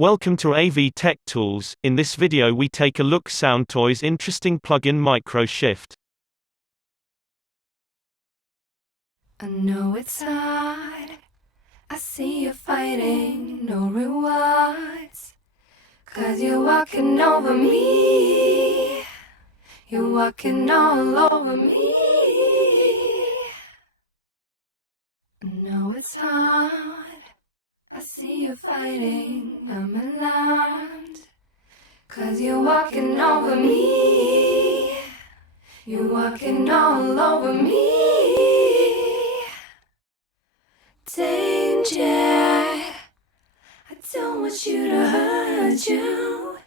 Welcome to AV Tech Tools. In this video we take a look Soundtoys interesting plugin MicroShift. I know it's hard, I see you fighting, no rewards, 'cause you're walking over me, you're walking all over me. I know it's hard, I see you fighting, I'm alarmed, 'cause you're walking over me, you're walking all over me. Danger, I don't want you to hurt you.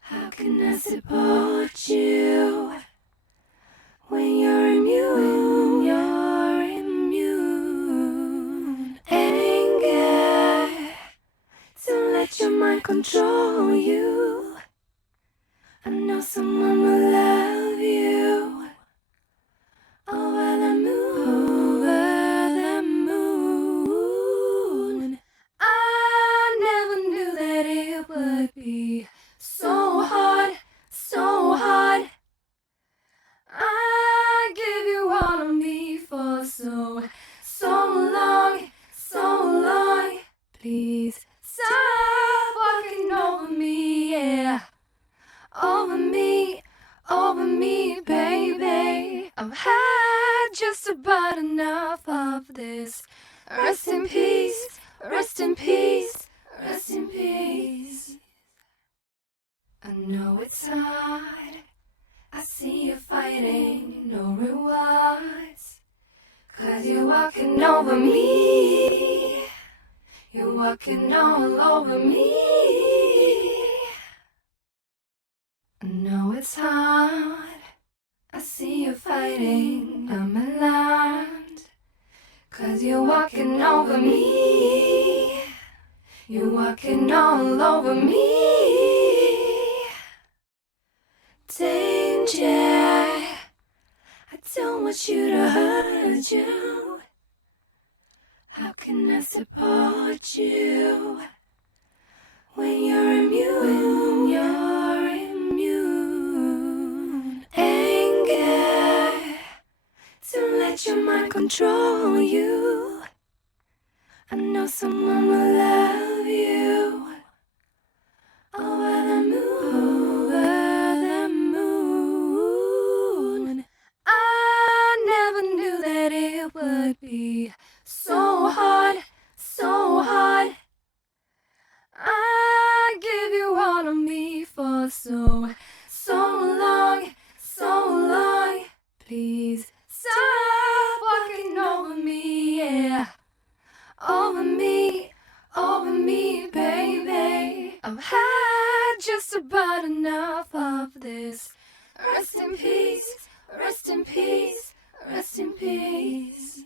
How can I support you when you're immune? You're immune. Anger, don't let your mind control you. I know someone will love you over the moon. I never knew that it would be so hard, so hard. I give you all of me for so long, so long. Please stop walking over me, yeah. Over me, baby. I've had just about enough of this. Rest in peace, rest in peace, rest in peace. I know it's hard, I see you fighting, no rewards, 'cause you're walking over me, you're walking all over me. I know it's hard, I see you fighting, I'm alarmed, 'cause you're walking over me, you're walking all over me. Danger, I don't want you to hurt you. How can I support you when you're immune? You're immune. Anger, don't let your mind control you. I know someone will love you over the moon. I never knew that it would be so hard, so hard. I give you all of me for so long, so long. Please stop walking over me, yeah. Over me, baby. I've had just about enough of this. Rest in peace, rest in peace, rest in peace.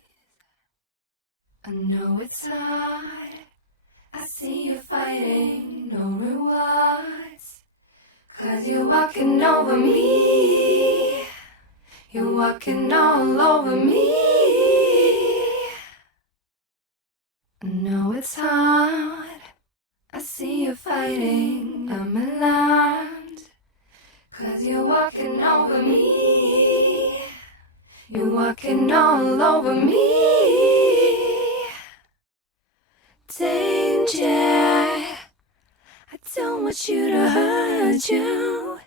I know it's hard, I see you fighting, no rewards, 'cause you're walking over me, you're walking all over me. I know it's hard, I see you fighting, I'm alarmed, 'cause you're walking over me, you're walking all over me. Danger, I don't want you to hurt you.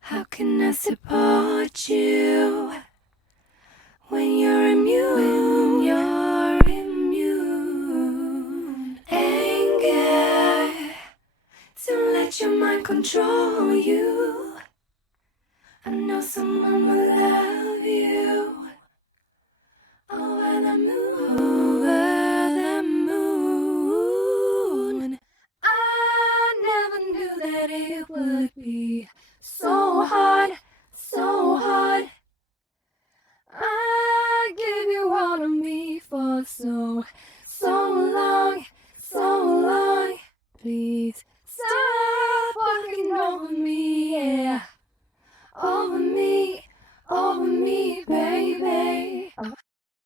How can I support you when you're immune? You're immune. Anger, don't let your mind control you.